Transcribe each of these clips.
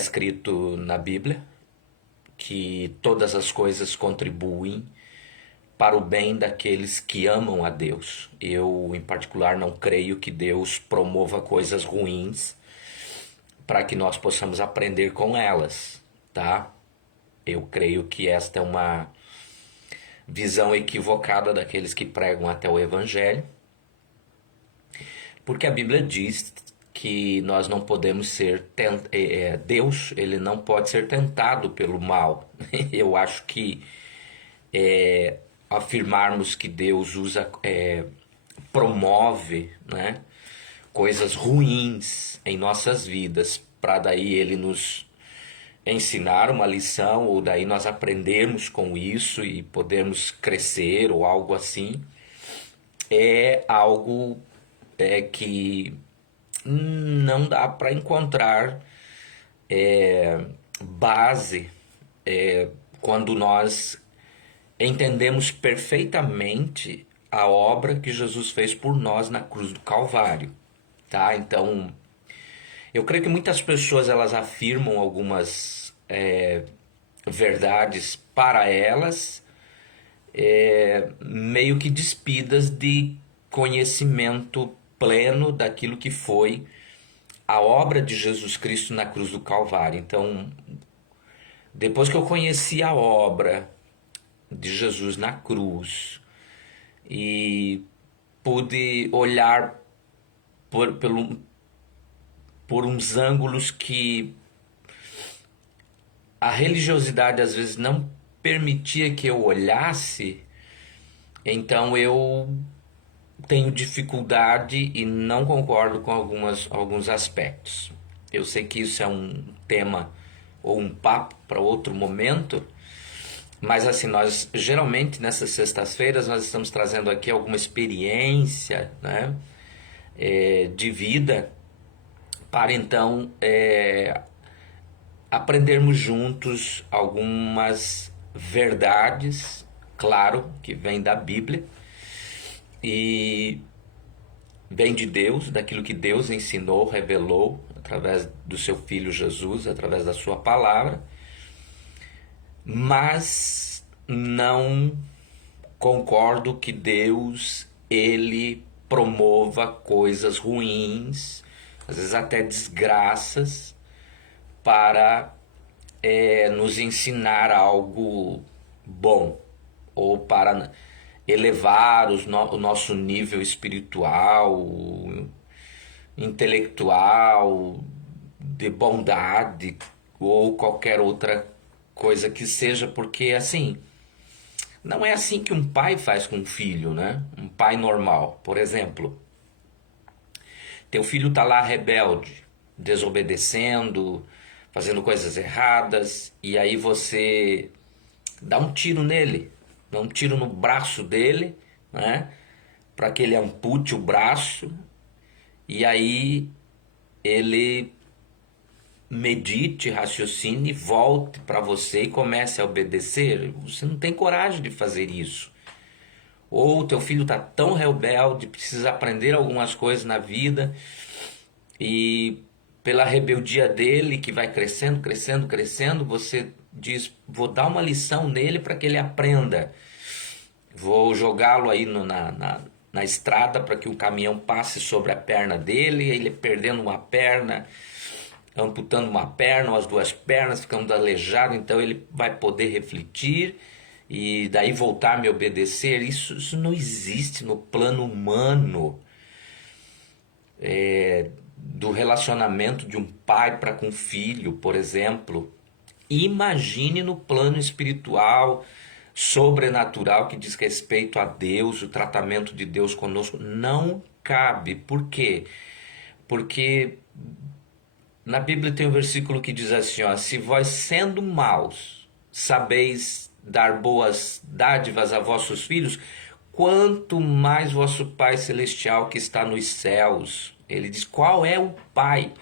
escrito na Bíblia que todas as coisas contribuem para o bem daqueles que amam a Deus. Eu, em particular, não creio que Deus promova coisas ruins para que nós possamos aprender com elas, tá? Eu creio que esta é uma visão equivocada daqueles que pregam até o Evangelho, porque a Bíblia diz que nós não podemos ser Deus, ele não pode ser tentado pelo mal. Eu acho que afirmarmos que Deus promove, né, coisas ruins em nossas vidas para daí ele nos ensinar uma lição ou daí nós aprendermos com isso e podermos crescer ou algo assim, é algo que não dá para encontrar base quando nós entendemos perfeitamente a obra que Jesus fez por nós na cruz do Calvário, tá? Então, eu creio que muitas pessoas elas afirmam algumas verdades para elas, meio que despidas de conhecimento pleno daquilo que foi a obra de Jesus Cristo na cruz do Calvário. Então, depois que eu conheci a obra de Jesus na cruz e pude olhar por uns ângulos que a religiosidade às vezes não permitia que eu olhasse, então eu tenho dificuldade e não concordo com alguns aspectos. Eu sei que isso é um tema ou um papo para outro momento, mas assim, nós geralmente nessas sextas-feiras nós estamos trazendo aqui alguma experiência, né, de vida para então aprendermos juntos algumas verdades, claro, que vêm da Bíblia e vem de Deus, daquilo que Deus ensinou, revelou através do seu Filho Jesus, através da sua palavra, mas não concordo que Deus ele promova coisas ruins, às vezes até desgraças, para nos ensinar algo bom ou para elevar o nosso nível espiritual, intelectual, de bondade ou qualquer outra coisa que seja, porque assim, não é assim que um pai faz com um filho, né? Um pai normal, por exemplo, teu filho tá lá rebelde, desobedecendo, fazendo coisas erradas, e aí você dá um tiro nele, dá um tiro no braço dele, né? Para que ele ampute o braço, e aí ele medite, raciocine, volte para você e comece a obedecer. Você não tem coragem de fazer isso. Ou teu filho está tão rebelde, precisa aprender algumas coisas na vida e pela rebeldia dele, que vai crescendo, crescendo, crescendo, você diz, vou dar uma lição nele para que ele aprenda. Vou jogá-lo aí na estrada para que um caminhão passe sobre a perna dele, ele perdendo uma perna, amputando uma perna ou as duas pernas, ficando aleijado, então ele vai poder refletir e daí voltar a me obedecer. Isso não existe no plano humano, do relacionamento de um pai para com filho, por exemplo. Imagine no plano espiritual, sobrenatural, que diz respeito a Deus, o tratamento de Deus conosco. Não cabe. Por quê? Porque na Bíblia tem um versículo que diz assim, ó, se vós sendo maus sabeis dar boas dádivas a vossos filhos, quanto mais vosso Pai Celestial que está nos céus. Ele diz, qual é o pai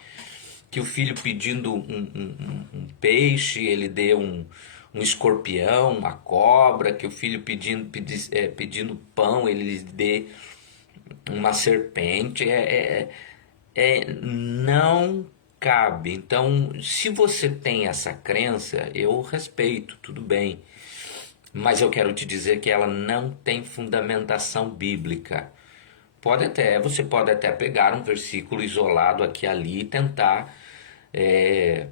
que o filho pedindo um peixe, ele dê um escorpião, uma cobra, que o filho pedindo pão, ele lhe dê uma serpente. Não cabe. Então, se você tem essa crença, eu respeito, tudo bem. Mas eu quero te dizer que ela não tem fundamentação bíblica. Você pode até pegar um versículo isolado aqui e ali e tentar é,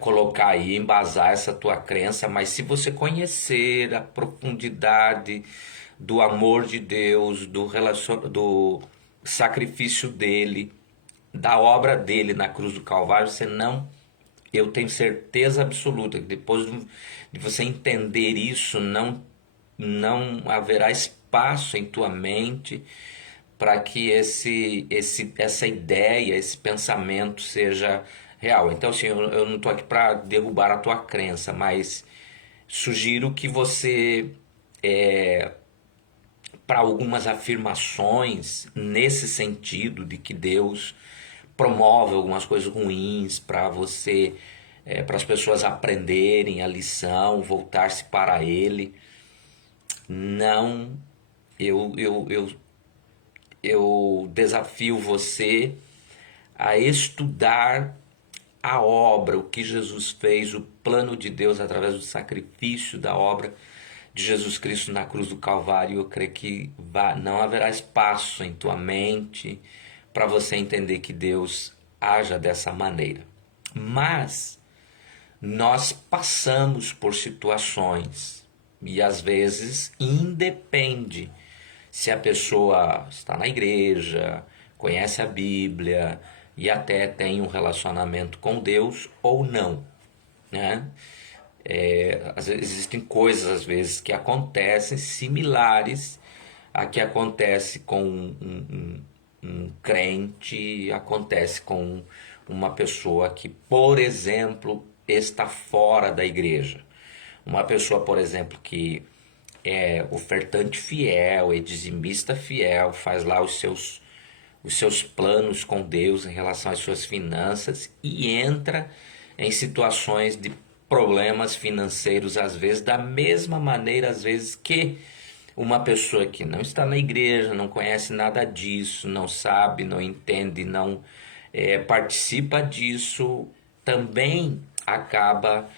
colocar aí, embasar essa tua crença, mas se você conhecer a profundidade do amor de Deus, do sacrifício dele, da obra dele na cruz do Calvário, você não, eu tenho certeza absoluta que depois de você entender isso, não haverá espaço em tua mente para que essa ideia, esse pensamento seja real. Então, assim, eu não estou aqui para derrubar a tua crença, mas sugiro que você, para algumas afirmações nesse sentido de que Deus promove algumas coisas ruins para você, para as pessoas aprenderem a lição, voltar-se para Ele, não, eu, eu, eu, eu desafio você a estudar a obra, o que Jesus fez, o plano de Deus através do sacrifício da obra de Jesus Cristo na cruz do Calvário. Eu creio que não haverá espaço em tua mente para você entender que Deus haja dessa maneira. Mas nós passamos por situações e às vezes independe se a pessoa está na igreja, conhece a Bíblia e até tem um relacionamento com Deus ou não, né? Às vezes, existem coisas às vezes que acontecem similares a que acontece com um crente, acontece com uma pessoa que, por exemplo, está fora da igreja. Uma pessoa, por exemplo, que é ofertante fiel, é dizimista fiel, faz lá os seus planos com Deus em relação às suas finanças e entra em situações de problemas financeiros, às vezes, da mesma maneira, às vezes, que uma pessoa que não está na igreja, não conhece nada disso, não sabe, não entende, não participa disso, também acaba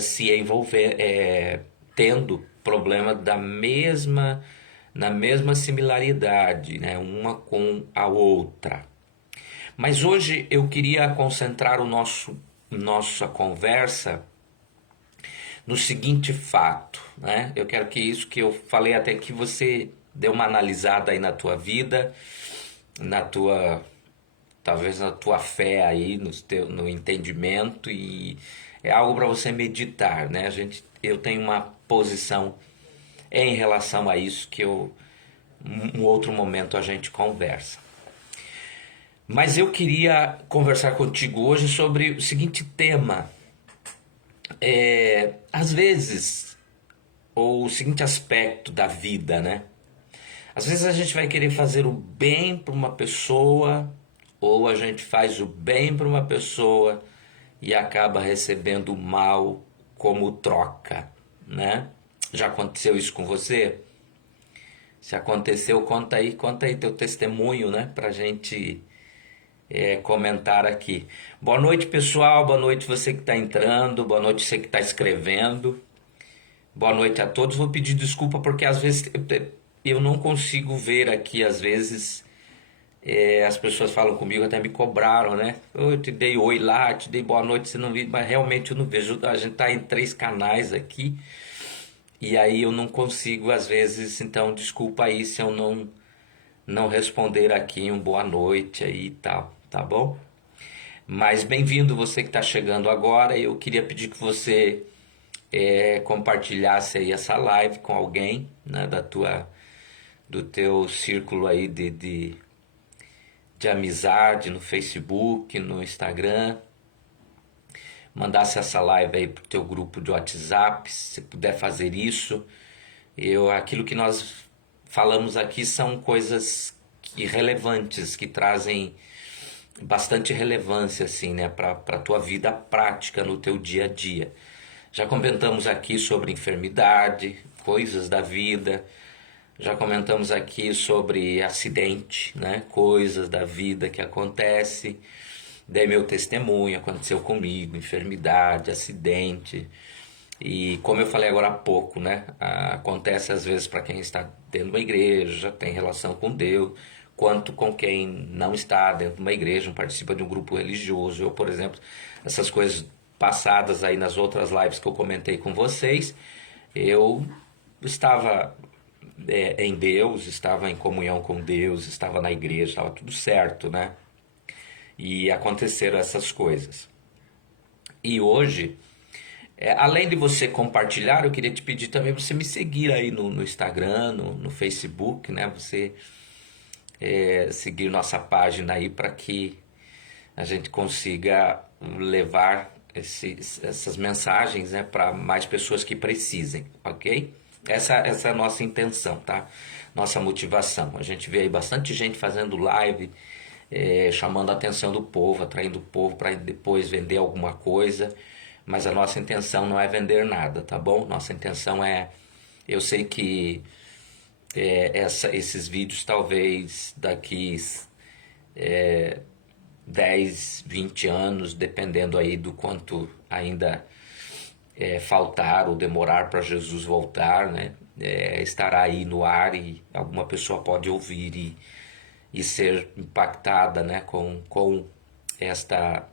se envolver, tendo problema na mesma similaridade, né, uma com a outra. Mas hoje eu queria concentrar nossa conversa no seguinte fato, né? Eu quero que isso que eu falei até que você dê uma analisada aí na tua vida, na tua talvez na tua fé aí, no entendimento, e é algo para você meditar, né? Eu tenho uma posição em relação a isso que um outro momento a gente conversa. Mas eu queria conversar contigo hoje sobre o seguinte tema. Às vezes, ou o seguinte aspecto da vida, né? Às vezes a gente vai querer fazer o bem para uma pessoa, ou a gente faz o bem para uma pessoa e acaba recebendo o mal como troca, né? Já aconteceu isso com você? Se aconteceu, conta aí teu testemunho, né? Pra gente comentar aqui. Boa noite, pessoal. Boa noite você que está entrando. Boa noite você que está escrevendo. Boa noite a todos. Vou pedir desculpa porque às vezes eu não consigo ver aqui, às vezes as pessoas falam comigo, até me cobraram, né? Eu te dei oi lá, te dei boa noite, você não viu, mas realmente eu não vejo. A gente tá em 3 canais aqui e aí eu não consigo, às vezes, então desculpa aí se eu não responder aqui um boa noite aí e tal, tá bom? Mas bem-vindo você que está chegando agora. Eu queria pedir que você compartilhasse aí essa live com alguém, né, do teu círculo aí de amizade no Facebook, no Instagram. Mandasse essa live aí pro teu grupo de WhatsApp, se você puder fazer isso. Aquilo que nós falamos aqui são coisas relevantes, que trazem bastante relevância assim, né, para a tua vida prática no teu dia a dia. Já comentamos aqui sobre enfermidade, coisas da vida. Já comentamos aqui sobre acidente, né? Coisas da vida que acontecem. dei meu testemunho, aconteceu comigo, enfermidade, acidente. E como eu falei agora há pouco, né? Acontece às vezes para quem está dentro de uma igreja, tem relação com Deus, quanto com quem não está dentro de uma igreja, não participa de um grupo religioso. Eu, por exemplo, essas coisas passadas aí nas outras lives que eu comentei com vocês, eu estava em Deus, estava em comunhão com Deus, estava na igreja, estava tudo certo, né? E aconteceram essas coisas. E hoje, além de você compartilhar, eu queria te pedir também para você me seguir aí no Instagram, no Facebook, né? Você seguir nossa página aí para que a gente consiga levar essas mensagens, né, para mais pessoas que precisem, ok? Essa é a nossa intenção, tá? Nossa motivação. A gente vê aí bastante gente fazendo live, chamando a atenção do povo, atraindo o povo para depois vender alguma coisa, mas a nossa intenção não é vender nada, tá bom? Nossa intenção é. Eu sei que esses vídeos talvez daqui 10, 20 anos, dependendo aí do quanto ainda faltar ou demorar para Jesus voltar, né? Estará aí no ar e alguma pessoa pode ouvir e ser impactada, né? Com esta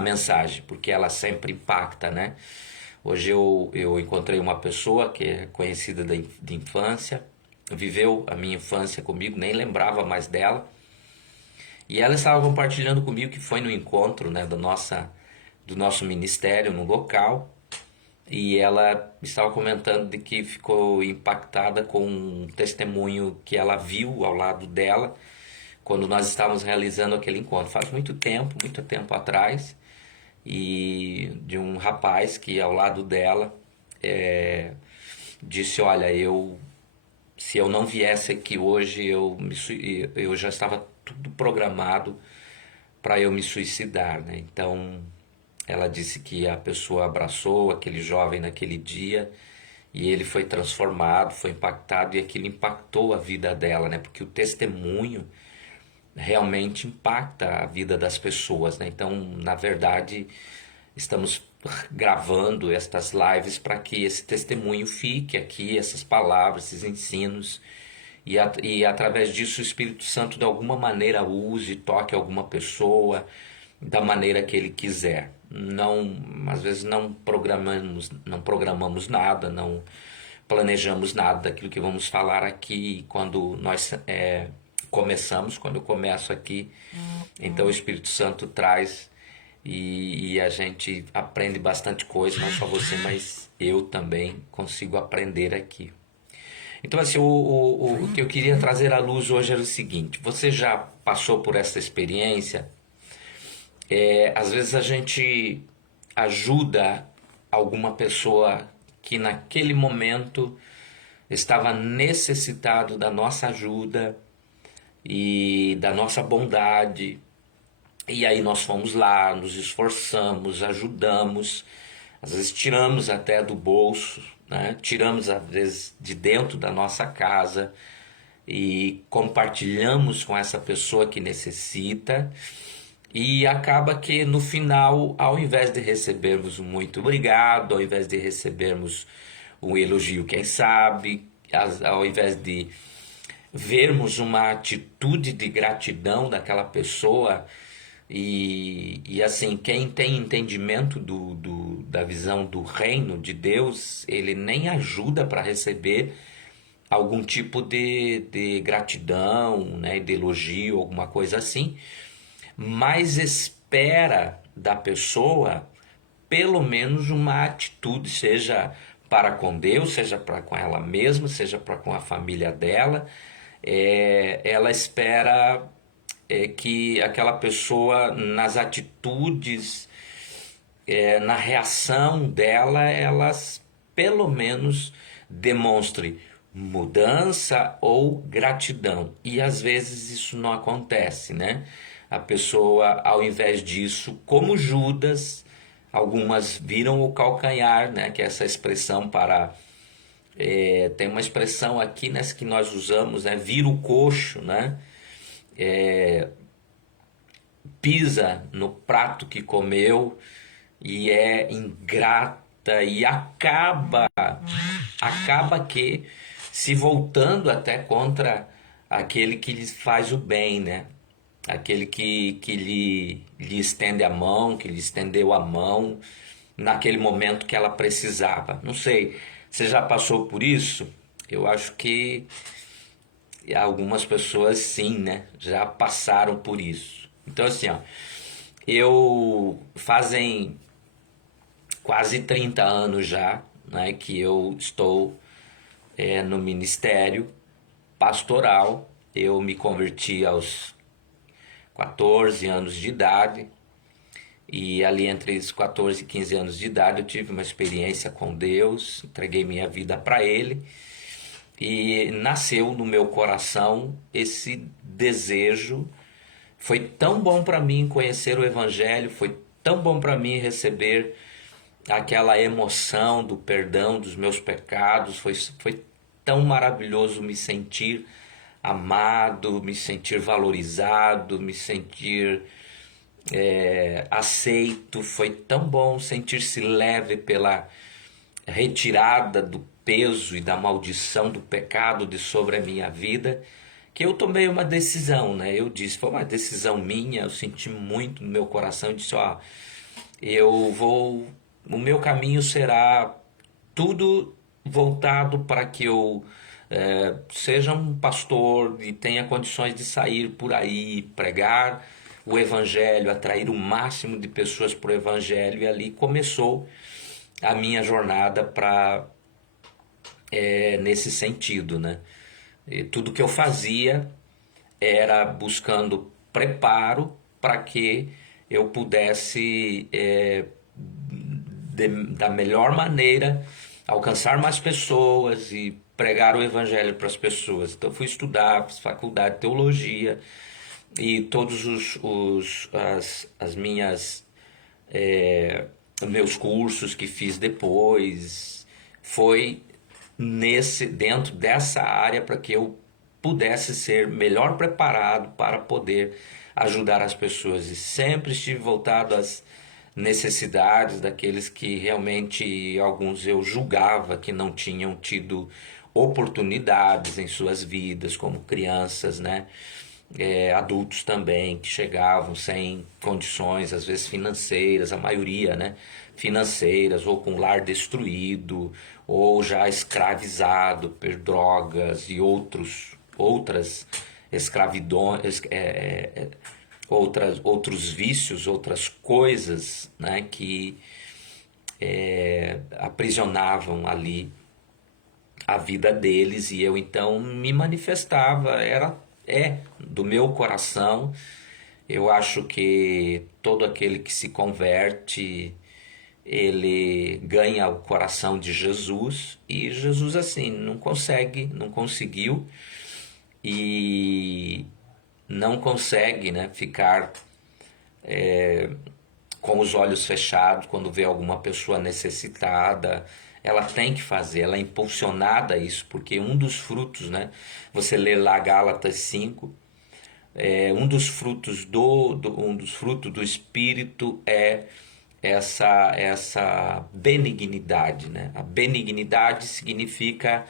mensagem, porque ela sempre impacta, né? Hoje eu encontrei uma pessoa que é conhecida de infância, viveu a minha infância comigo, nem lembrava mais dela, e ela estava compartilhando comigo que foi no encontro, né, do nosso ministério no local, e ela estava comentando de que ficou impactada com um testemunho que ela viu ao lado dela quando nós estávamos realizando aquele encontro. Faz muito tempo atrás, e de um rapaz que ao lado dela disse: olha, se eu não viesse aqui hoje, eu já estava tudo programado para eu me suicidar, né? Então ela disse que a pessoa abraçou aquele jovem naquele dia e ele foi transformado, foi impactado, e aquilo impactou a vida dela, né? Porque o testemunho realmente impacta a vida das pessoas, né? Então, na verdade, estamos gravando estas lives para que esse testemunho fique aqui, essas palavras, esses ensinos, e através disso o Espírito Santo de alguma maneira use, toque alguma pessoa da maneira que ele quiser. Não, às vezes não programamos nada, não planejamos nada daquilo que vamos falar aqui. Quando nós começamos, quando eu começo aqui, então o Espírito Santo traz e a gente aprende bastante coisa, não só você, mas eu também consigo aprender aqui. Então, assim, o que eu queria trazer à luz hoje era o seguinte: você já passou por essa experiência? Às vezes a gente ajuda alguma pessoa que naquele momento estava necessitado da nossa ajuda e da nossa bondade, e aí nós fomos lá, nos esforçamos, ajudamos, às vezes tiramos até do bolso, né? Tiramos às vezes de dentro da nossa casa e compartilhamos com essa pessoa que necessita, e acaba que no final, ao invés de recebermos um muito obrigado, ao invés de recebermos um elogio, quem sabe, ao invés de vermos uma atitude de gratidão daquela pessoa, e assim, quem tem entendimento da visão do reino de Deus, ele nem ajuda para receber algum tipo de gratidão, né, de elogio, alguma coisa assim, mas espera da pessoa pelo menos uma atitude, seja para com Deus, seja para com ela mesma, seja para com a família dela. Ela espera que aquela pessoa, nas atitudes, na reação dela, elas pelo menos demonstre mudança ou gratidão. E às vezes isso não acontece, né? A pessoa, ao invés disso, como Judas, algumas viram o calcanhar, né? Que é essa expressão para... tem uma expressão aqui, né, que nós usamos, né? Vira o coxo, né? pisa no prato que comeu e é ingrata e acaba que se voltando até contra aquele que lhe faz o bem, né? Aquele que lhe estende a mão, que lhe estendeu a mão naquele momento que ela precisava. Não sei, você já passou por isso? Eu acho que algumas pessoas sim, né? Já passaram por isso. Então assim, ó, eu fazem quase 30 anos já, né, que eu estou no ministério pastoral. Eu me converti aos 14 anos de idade e ali entre os 14 e 15 anos de idade eu tive uma experiência com Deus, entreguei minha vida para Ele e nasceu no meu coração esse desejo. Foi tão bom para mim conhecer o Evangelho, foi tão bom para mim receber aquela emoção do perdão dos meus pecados, foi tão maravilhoso me sentir amado, me sentir valorizado, me sentir aceito, foi tão bom sentir-se leve pela retirada do peso e da maldição do pecado de sobre a minha vida, que eu tomei uma decisão, né? Eu disse, foi uma decisão minha, eu senti muito no meu coração, eu disse, ó, o meu caminho será tudo voltado para que eu seja um pastor e tenha condições de sair por aí, pregar o evangelho, atrair o máximo de pessoas para o evangelho, e ali começou a minha jornada para nesse sentido, né? E tudo que eu fazia era buscando preparo para que eu pudesse da melhor maneira alcançar mais pessoas e pregar o evangelho para as pessoas. Então eu fui estudar, fiz faculdade de teologia e todos as minhas meus cursos que fiz depois foi dentro dessa área para que eu pudesse ser melhor preparado para poder ajudar as pessoas, e sempre estive voltado às necessidades daqueles que realmente alguns eu julgava que não tinham tido oportunidades em suas vidas, como crianças, né? Adultos também que chegavam sem condições, às vezes financeiras, a maioria, né? Financeiras, ou com lar destruído, ou já escravizado por drogas e outras escravidões, outros vícios, outras coisas, né? Que aprisionavam ali a vida deles, e eu então me manifestava, do meu coração. Eu acho que todo aquele que se converte, ele ganha o coração de Jesus, e Jesus assim não conseguiu e não consegue, né, ficar com os olhos fechados quando vê alguma pessoa necessitada. Ela tem que fazer, ela é impulsionada a isso, porque um dos frutos, né? Você lê lá Gálatas 5, um dos frutos do Espírito é essa benignidade, né? A benignidade significa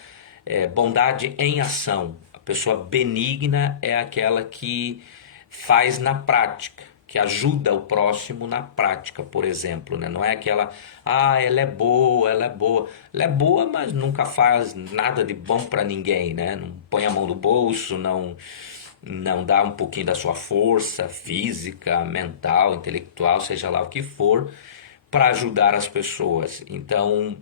bondade em ação. A pessoa benigna é aquela que faz na prática, que ajuda o próximo na prática, por exemplo, né? Não é aquela, ela é boa, ela é boa, mas nunca faz nada de bom para ninguém, né? Não põe a mão no bolso, não dá um pouquinho da sua força física, mental, intelectual, seja lá o que for, para ajudar as pessoas. Então,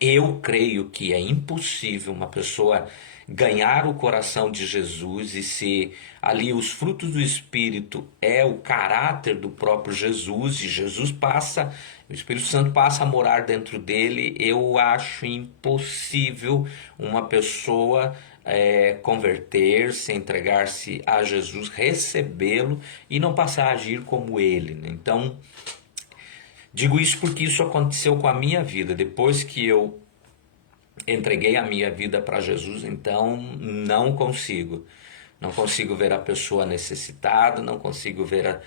eu creio que é impossível uma pessoa ganhar o coração de Jesus, e se ali os frutos do Espírito é o caráter do próprio Jesus, e o Espírito Santo passa a morar dentro dele, eu acho impossível uma pessoa converter-se, entregar-se a Jesus, recebê-lo e não passar a agir como ele, né? Então, digo isso porque isso aconteceu com a minha vida. Depois que eu entreguei a minha vida para Jesus, então não consigo. Não consigo ver a pessoa necessitada, não consigo ver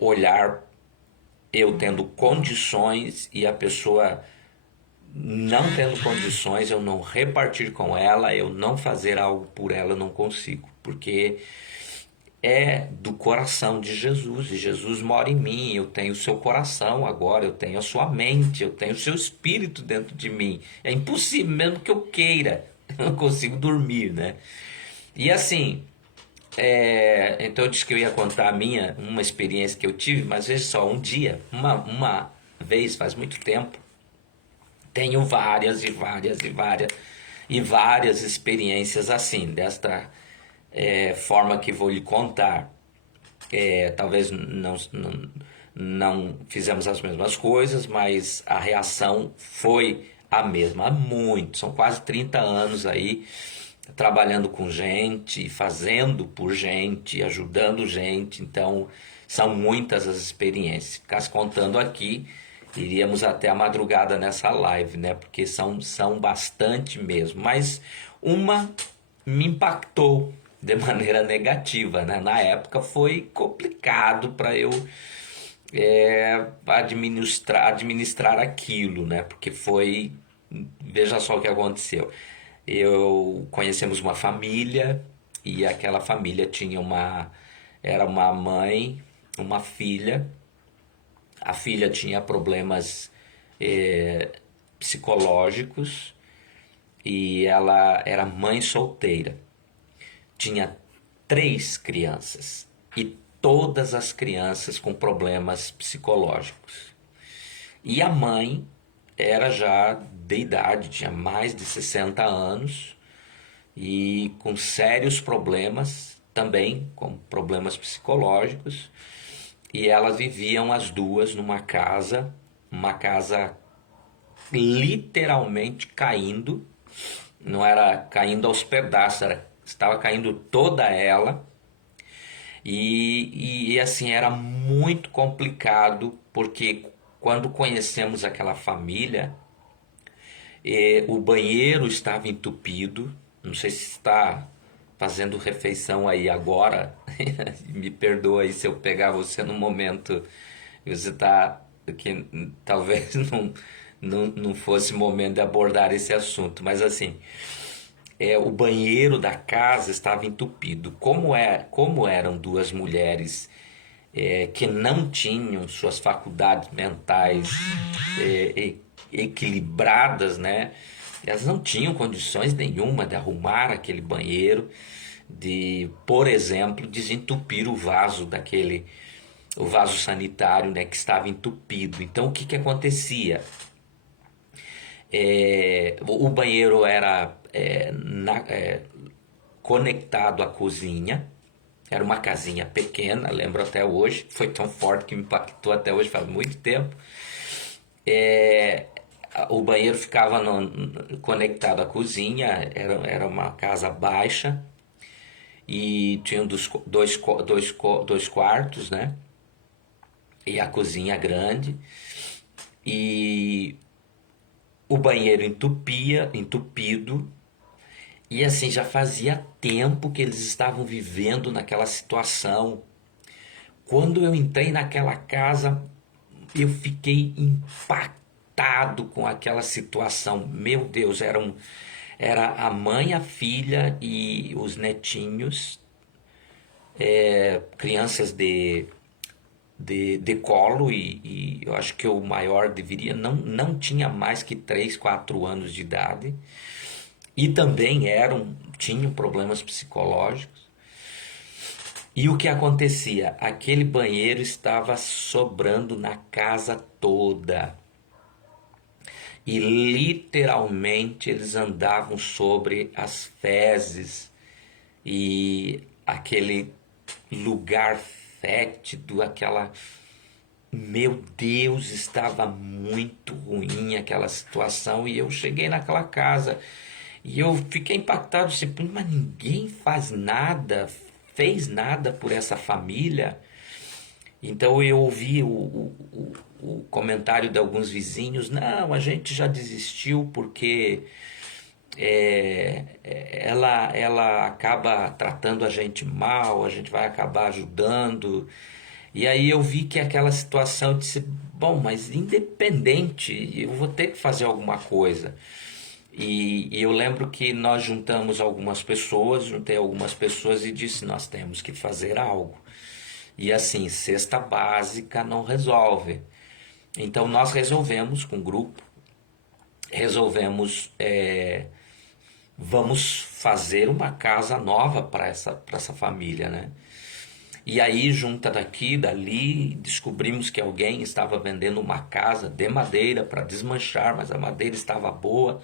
olhar eu tendo condições e a pessoa não tendo condições, eu não repartir com ela, eu não fazer algo por ela, eu não consigo, porque é do coração de Jesus, e Jesus mora em mim, eu tenho o seu coração agora, eu tenho a sua mente, eu tenho o seu espírito dentro de mim. É impossível, mesmo que eu queira, eu não consigo dormir, né? E assim, então eu disse que eu ia contar uma experiência que eu tive, mas veja só, um dia, uma vez, faz muito tempo, tenho várias e várias e várias e várias experiências assim, desta forma que vou lhe contar. Talvez não fizemos as mesmas coisas, mas a reação foi a mesma. Há muito, são quase 30 anos aí trabalhando com gente, fazendo por gente, ajudando gente. Então, são muitas as experiências. Ficasse contando aqui, iríamos até a madrugada nessa live, né? Porque são bastante mesmo. Mas uma me impactou de maneira negativa, né? Na época foi complicado para eu administrar aquilo, né? Porque foi, veja só o que aconteceu. Eu conhecemos uma família e aquela família tinha era uma mãe, uma filha. A filha tinha problemas psicológicos e ela era mãe solteira. Tinha 3 crianças e todas as crianças com problemas psicológicos. E a mãe era já de idade, tinha mais de 60 anos e com sérios problemas, também com problemas psicológicos. E elas viviam as duas numa casa, uma casa literalmente caindo, não era caindo aos pedaços, estava caindo toda ela. E assim, era muito complicado, porque quando conhecemos aquela família, o banheiro estava entupido. Não sei se está fazendo refeição aí agora. Me perdoa aí se eu pegar você no momento que você está, que talvez não fosse momento de abordar esse assunto, mas assim, o banheiro da casa estava entupido. Como eram duas mulheres que não tinham suas faculdades mentais equilibradas, né? Elas não tinham condições nenhuma de arrumar aquele banheiro, de, por exemplo, desentupir o vaso sanitário, né, que estava entupido. Então o que que acontecia? O banheiro era conectado à cozinha. Era uma casinha pequena, lembro até hoje. Foi tão forte que me impactou até hoje, faz muito tempo. O banheiro ficava conectado à cozinha, era uma casa baixa e tinha dois quartos, né? E a cozinha grande. E o banheiro entupido. E assim, já fazia tempo que eles estavam vivendo naquela situação. Quando eu entrei naquela casa, eu fiquei impactado com aquela situação. Meu Deus, era a mãe, a filha e os netinhos, crianças de colo, e eu acho que o maior deveria, não tinha mais que 3 4 anos de idade. E também tinham problemas psicológicos. E o que acontecia? Aquele banheiro estava sobrando na casa toda. E literalmente eles andavam sobre as fezes e aquele lugar fétido, Meu Deus, estava muito ruim aquela situação. E eu cheguei naquela casa e eu fiquei impactado, assim, mas ninguém fez nada por essa família. Então eu ouvi o comentário de alguns vizinhos: não, a gente já desistiu porque ela acaba tratando a gente mal, a gente vai acabar ajudando. E aí eu vi que aquela situação, eu disse, bom, mas independente, eu vou ter que fazer alguma coisa. E eu lembro que nós juntei algumas pessoas e disse, nós temos que fazer algo. E assim, cesta básica não resolve. Então nós resolvemos com o grupo, resolvemos, vamos fazer uma casa nova para essa família, né? E aí, junta daqui, dali, descobrimos que alguém estava vendendo uma casa de madeira para desmanchar, mas a madeira estava boa,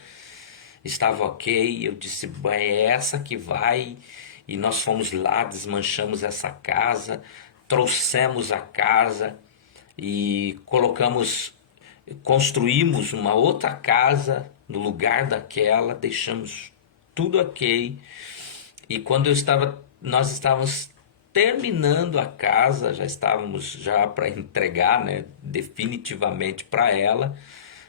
estava ok. Eu disse, "Bem, é essa que vai." E nós fomos lá, desmanchamos essa casa, trouxemos a casa e construímos uma outra casa no lugar daquela, deixamos tudo ok. E quando nós estávamos terminando a casa, já estávamos já para entregar, né, definitivamente para ela.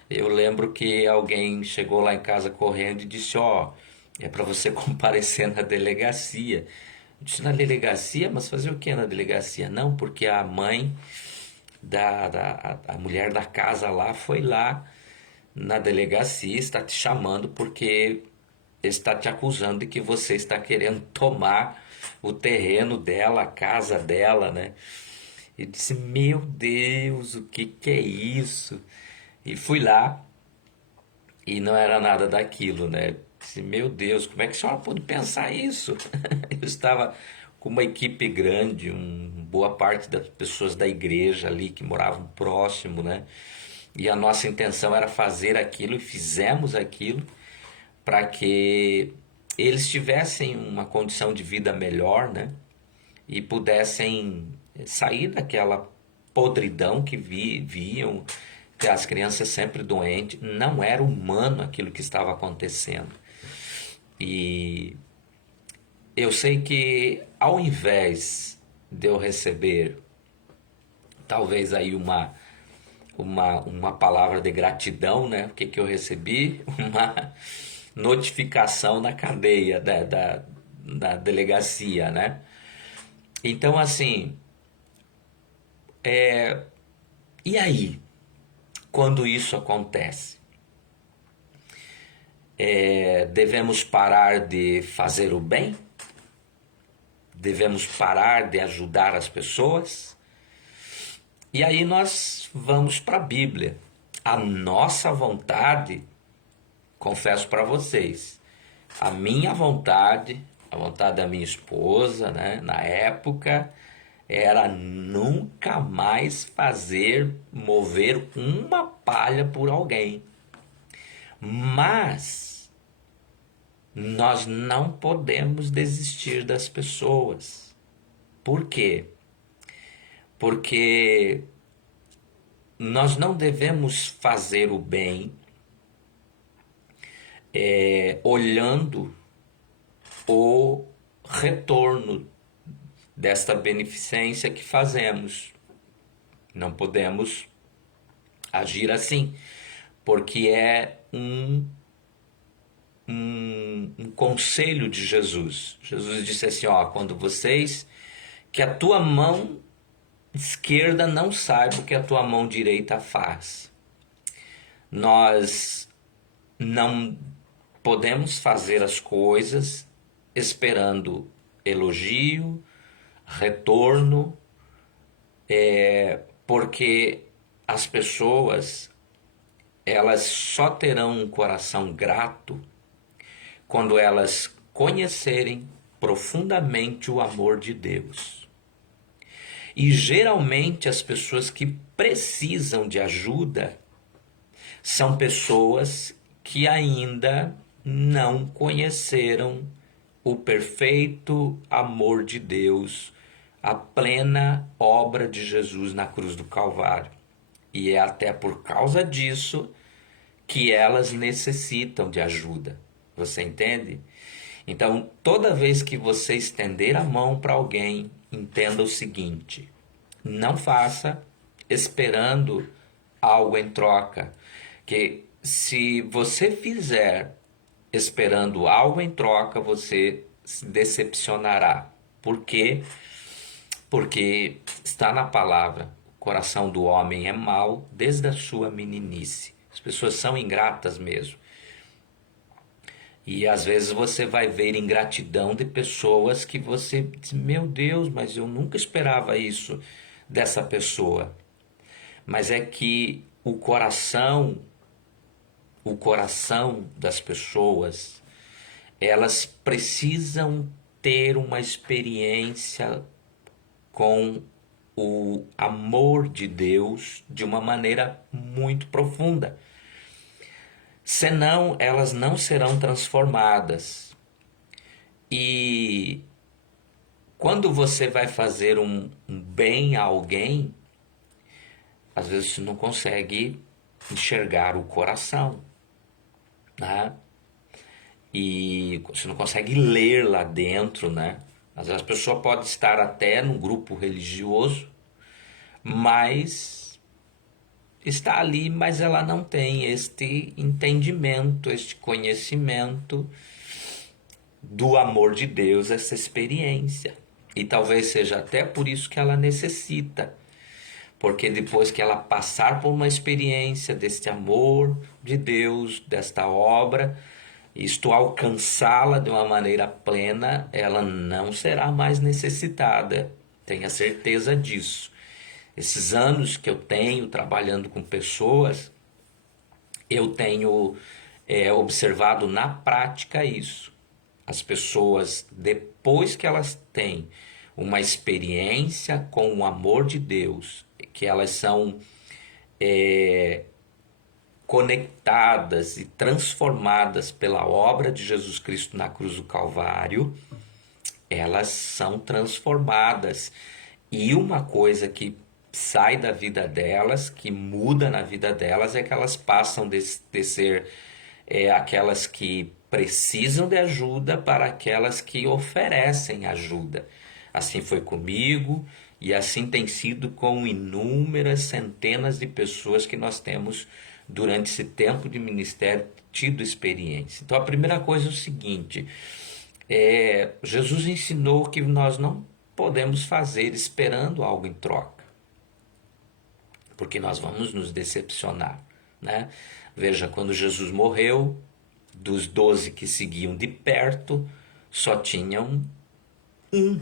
Eu lembro que alguém chegou lá em casa correndo e disse, ó, é para você comparecer na delegacia. Eu disse, na delegacia? Mas fazer o que na delegacia? Não, porque a mãe a mulher da casa lá foi lá na delegacia, está te chamando porque está te acusando de que você está querendo tomar o terreno dela, a casa dela, né? Eu disse, meu Deus, o que é isso? E fui lá e não era nada daquilo, né? Disse, meu Deus, como é que a senhora pôde pensar isso? Eu estava com uma equipe grande, boa parte das pessoas da igreja ali que moravam próximo, né? E a nossa intenção era fazer aquilo e fizemos aquilo para que eles tivessem uma condição de vida melhor, né? E pudessem sair daquela podridão que viam, que as crianças sempre doentes, não era humano aquilo que estava acontecendo. E eu sei que ao invés de eu receber talvez aí uma palavra de gratidão, né? O que que eu recebi? Uma notificação na cadeia da delegacia, né? Então, assim, e aí, quando isso acontece? Devemos parar de fazer o bem? Devemos parar de ajudar as pessoas? E aí nós vamos para a Bíblia. A nossa vontade, confesso para vocês, a minha vontade, a vontade da minha esposa, né, na época, era nunca mais mover uma palha por alguém. Mas nós não podemos desistir das pessoas. Por quê? Porque nós não devemos fazer o bem olhando o retorno desta beneficência que fazemos. Não podemos agir assim, porque é um conselho de Jesus. Jesus disse assim, ó, quando que a tua mão esquerda não saiba o que a tua mão direita faz. Nós não podemos fazer as coisas esperando elogio, retorno, porque as pessoas elas só terão um coração grato quando elas conhecerem profundamente o amor de Deus. E geralmente as pessoas que precisam de ajuda são pessoas que ainda não conheceram o perfeito amor de Deus, a plena obra de Jesus na cruz do Calvário. E é até por causa disso que elas necessitam de ajuda. Você entende? Então, toda vez que você estender a mão para alguém, entenda o seguinte: não faça esperando algo em troca. Que se você fizer esperando algo em troca, você se decepcionará. Por quê? Porque está na palavra, o coração do homem é mau desde a sua meninice. As pessoas são ingratas mesmo. E às vezes você vai ver ingratidão de pessoas que você diz, meu Deus, mas eu nunca esperava isso dessa pessoa. Mas é que o coração das pessoas, elas precisam ter uma experiência com o amor de Deus de uma maneira muito profunda. Senão, elas não serão transformadas. E quando você vai fazer um bem a alguém, às vezes você não consegue enxergar o coração, né? E você não consegue ler lá dentro, né? Às vezes a pessoa pode estar até num grupo religioso, mas está ali, mas ela não tem este entendimento, este conhecimento do amor de Deus, essa experiência. E talvez seja até por isso que ela necessita. Porque depois que ela passar por uma experiência deste amor de Deus, desta obra, isto alcançá-la de uma maneira plena, ela não será mais necessitada. Tenha certeza disso. Esses anos que eu tenho trabalhando com pessoas, eu tenho observado na prática isso. As pessoas, depois que elas têm uma experiência com o amor de Deus, que elas são conectadas e transformadas pela obra de Jesus Cristo na cruz do Calvário, elas são transformadas. E uma coisa que sai da vida delas, que muda na vida delas, é que elas passam de ser aquelas que precisam de ajuda para aquelas que oferecem ajuda. Assim foi comigo e assim tem sido com inúmeras centenas de pessoas que nós temos durante esse tempo de ministério tido experiência. Então a primeira coisa é o seguinte, Jesus ensinou que nós não podemos fazer esperando algo em troca, porque nós vamos nos decepcionar, né? Veja, quando Jesus morreu, dos 12 que seguiam de perto, só tinham um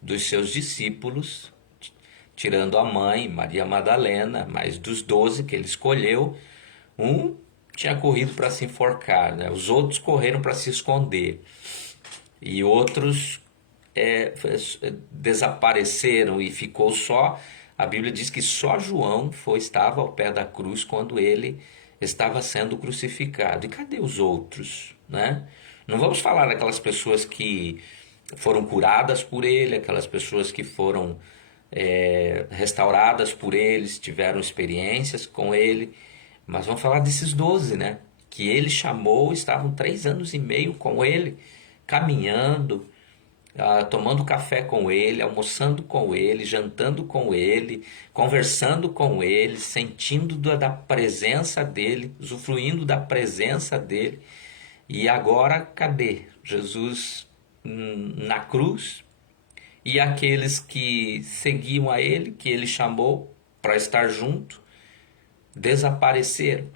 dos seus discípulos, tirando a mãe, Maria Madalena, mas dos 12 que ele escolheu, um tinha corrido para se enforcar, né? Os outros correram para se esconder. E outros desapareceram e ficou só. A Bíblia diz que só João estava ao pé da cruz quando ele estava sendo crucificado. E cadê os outros, né? Não vamos falar daquelas pessoas que foram curadas por ele, aquelas pessoas que foram restauradas por eles, tiveram experiências com ele, mas vamos falar desses 12, né? Que ele chamou, estavam 3 anos e meio com ele, caminhando, tomando café com ele, almoçando com ele, jantando com ele, conversando com ele, sentindo da presença dele, usufruindo da presença dele. E agora, cadê Jesus na cruz? E aqueles que seguiam a ele, que ele chamou para estar junto, desapareceram.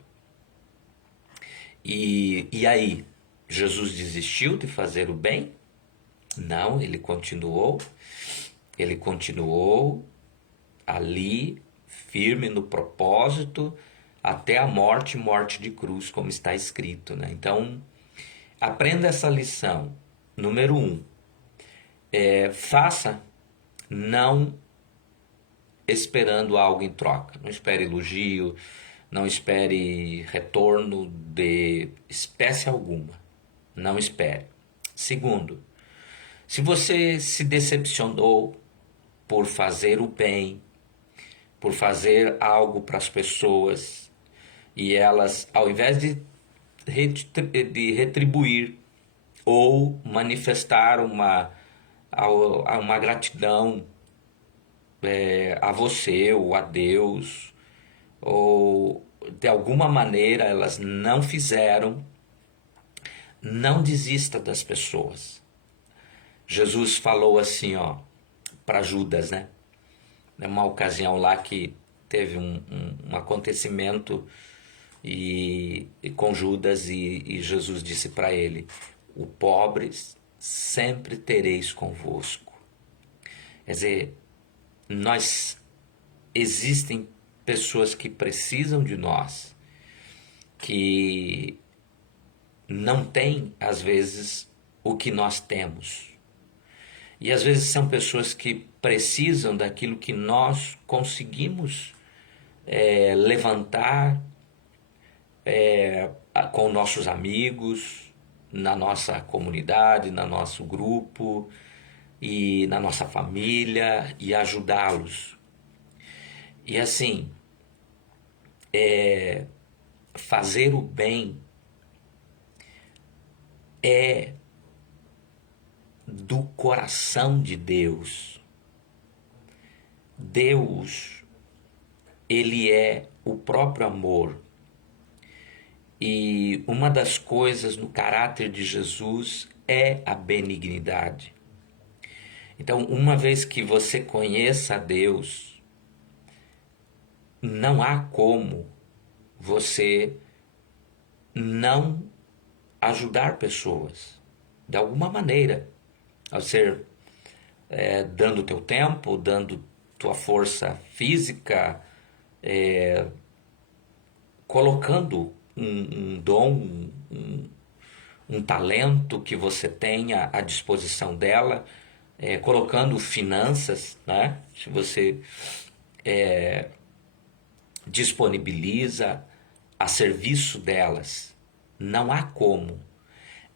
E aí, Jesus desistiu de fazer o bem? Não, ele continuou ali, firme no propósito, até a morte de cruz, como está escrito, né? Então, aprenda essa lição. Número 1, faça não esperando algo em troca. Não espere elogio, não espere retorno de espécie alguma. Não espere. Segundo, se você se decepcionou por fazer o bem, por fazer algo para as pessoas, e elas, ao invés de retribuir ou manifestar uma gratidão a você ou a Deus, ou de alguma maneira elas não fizeram, não desista das pessoas. Jesus falou assim, ó, para Judas, né? Numa ocasião lá que teve um acontecimento e com Judas e Jesus disse para ele: o pobres sempre tereis convosco. Quer dizer, nós existem pessoas que precisam de nós, que não têm às vezes o que nós temos. E às vezes são pessoas que precisam daquilo que nós conseguimos levantar com nossos amigos, na nossa comunidade, no nosso grupo e na nossa família, e ajudá-los. E assim, fazer o bem é do coração de Deus. Deus, ele é o próprio amor. E uma das coisas no caráter de Jesus é a benignidade. Então, uma vez que você conheça a Deus, não há como você não ajudar pessoas de alguma maneira, ao ser dando teu tempo, dando tua força física, colocando um dom, um talento que você tenha à disposição dela, colocando finanças, né? Se você disponibiliza a serviço delas, não há como.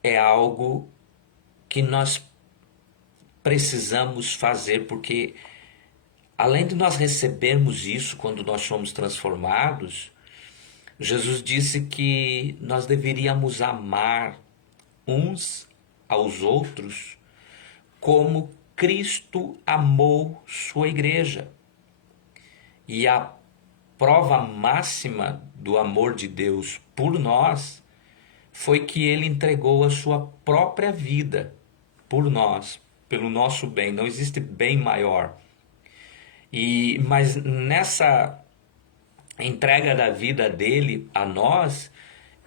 É algo que nós precisamos fazer, porque além de nós recebermos isso quando nós somos transformados, Jesus disse que nós deveríamos amar uns aos outros como Cristo amou sua igreja. E a prova máxima do amor de Deus por nós foi que ele entregou a sua própria vida por nós, pelo nosso bem. Não existe bem maior. Mas nessa entrega da vida dele a nós,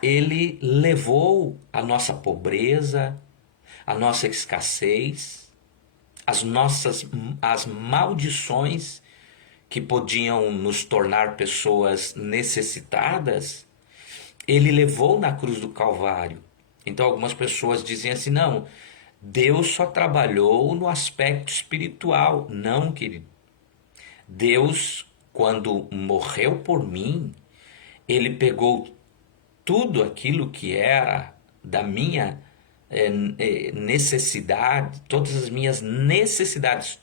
ele levou a nossa pobreza, a nossa escassez, as maldições que podiam nos tornar pessoas necessitadas, ele levou na cruz do Calvário. Então algumas pessoas dizem assim, não, Deus só trabalhou no aspecto espiritual. Não, querido. Deus, quando morreu por mim, ele pegou tudo aquilo que era da minha necessidade, todas as minhas necessidades,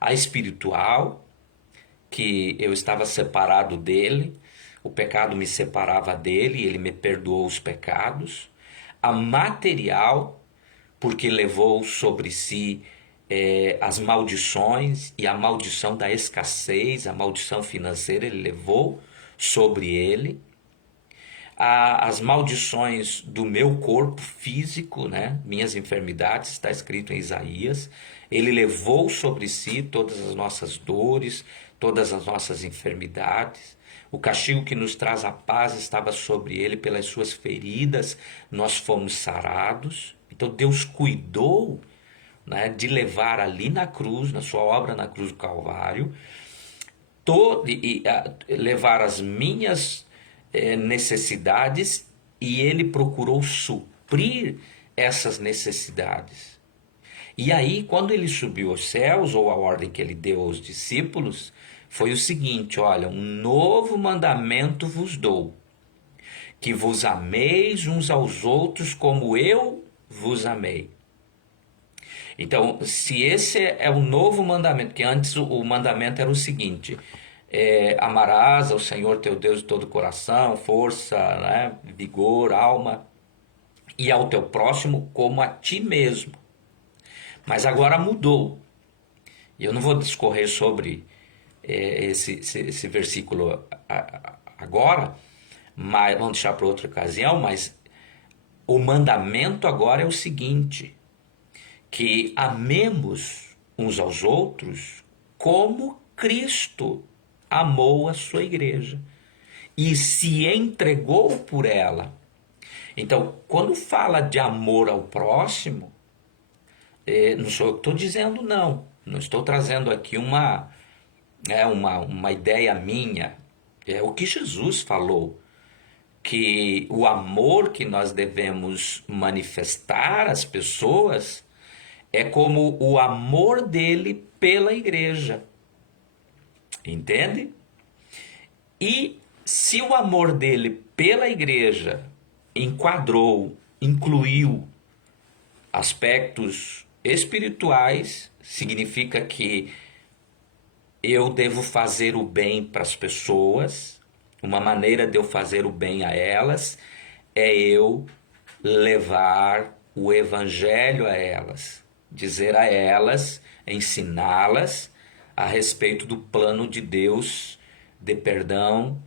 a espiritual, que eu estava separado dele, o pecado me separava dele, ele me perdoou os pecados, a material, porque levou sobre si as maldições, e a maldição da escassez, a maldição financeira, ele levou sobre ele, as maldições do meu corpo físico, né? Minhas enfermidades, está escrito em Isaías, ele levou sobre si todas as nossas dores, todas as nossas enfermidades, o castigo que nos traz a paz estava sobre ele, pelas suas feridas nós fomos sarados. Então Deus cuidou, né, de levar ali na cruz, na sua obra na cruz do Calvário, levar as minhas necessidades, e ele procurou suprir essas necessidades. E aí, quando ele subiu aos céus, ou a ordem que ele deu aos discípulos, foi o seguinte: olha, um novo mandamento vos dou, que vos ameis uns aos outros como eu vos amei. Então, se esse é o novo mandamento, que antes o mandamento era o seguinte: amarás ao Senhor teu Deus de todo o coração, força, né, vigor, alma, e ao teu próximo como a ti mesmo. Mas agora mudou. E eu não vou discorrer sobre esse versículo agora, mas vamos deixar para outra ocasião, mas o mandamento agora é o seguinte, que amemos uns aos outros como Cristo amou a sua igreja e se entregou por ela. Então, quando fala de amor ao próximo, não sou eu que estou dizendo, não estou trazendo aqui uma ideia minha, é o que Jesus falou, que o amor que nós devemos manifestar às pessoas é como o amor dele pela igreja, entende? E se o amor dele pela igreja enquadrou, incluiu aspectos espirituais, significa que eu devo fazer o bem para as pessoas. Uma maneira de eu fazer o bem a elas é eu levar o evangelho a elas, dizer a elas, ensiná-las a respeito do plano de Deus de perdão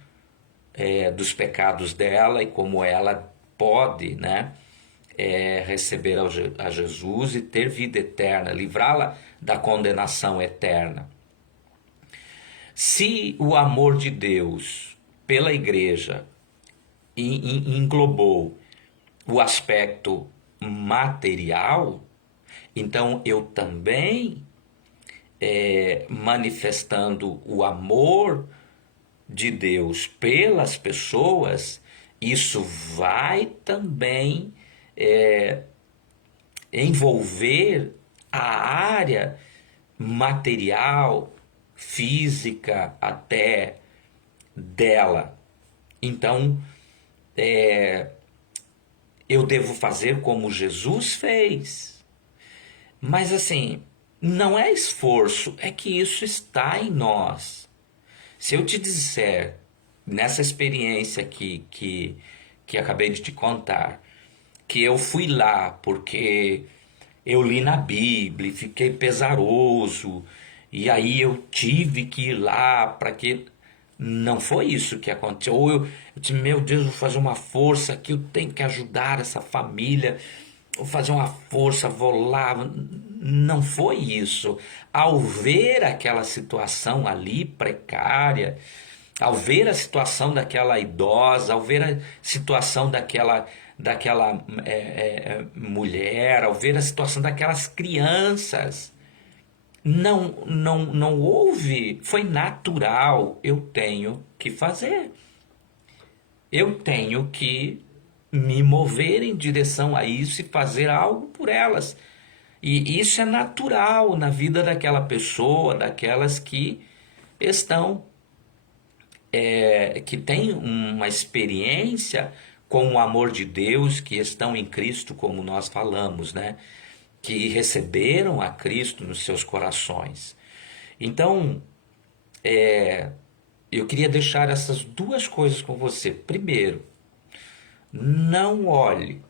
dos pecados dela e como ela pode, né, receber a Jesus e ter vida eterna, livrá-la da condenação eterna. Se o amor de Deus pela igreja englobou o aspecto material, então eu também, manifestando o amor de Deus pelas pessoas, isso vai também envolver a área material, física até dela. Então, eu devo fazer como Jesus fez. Mas assim, não é esforço, é que isso está em nós. Se eu te disser, nessa experiência que acabei de te contar, que eu fui lá porque eu li na Bíblia, fiquei pesaroso, e aí eu tive que ir lá para que... Não foi isso que aconteceu. Ou eu disse, meu Deus, vou fazer uma força aqui, eu tenho que ajudar essa família, vou fazer uma força, vou lá. Não foi isso. Ao ver aquela situação ali precária, ao ver a situação daquela idosa, ao ver a situação daquela mulher, ao ver a situação daquelas crianças, não houve, foi natural, eu tenho que fazer. Eu tenho que me mover em direção a isso e fazer algo por elas. E isso é natural na vida daquela pessoa, daquelas que estão, que têm uma experiência com o amor de Deus, que estão em Cristo, como nós falamos, né? Que receberam a Cristo nos seus corações. Então, eu queria deixar essas duas coisas com você. Primeiro, não olhe,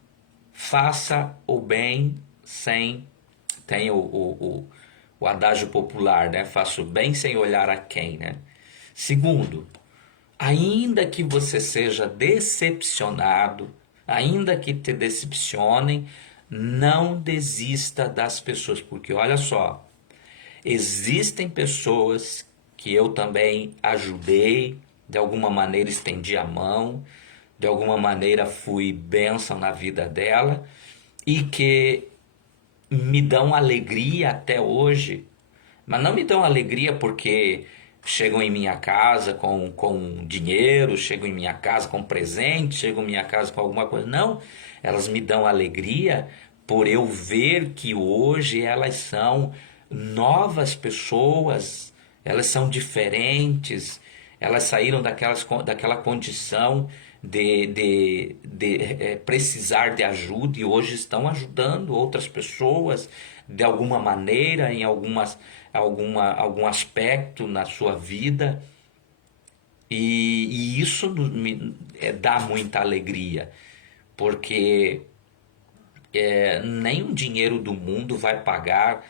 faça o bem sem... Tem o adágio popular, né? Faça o bem sem olhar a quem, né? Segundo, ainda que você seja decepcionado, ainda que te decepcionem, não desista das pessoas, porque olha só, existem pessoas que eu também ajudei, de alguma maneira estendi a mão, de alguma maneira fui bênção na vida dela e que me dão alegria até hoje, mas não me dão alegria porque chegam em minha casa com dinheiro, chegam em minha casa com presente, chegam em minha casa com alguma coisa. Não, elas me dão alegria por eu ver que hoje elas são novas pessoas, elas são diferentes, elas saíram daquela condição de precisar de ajuda e hoje estão ajudando outras pessoas de alguma maneira, em algum aspecto na sua vida. E isso me dá muita alegria, porque nenhum dinheiro do mundo vai pagar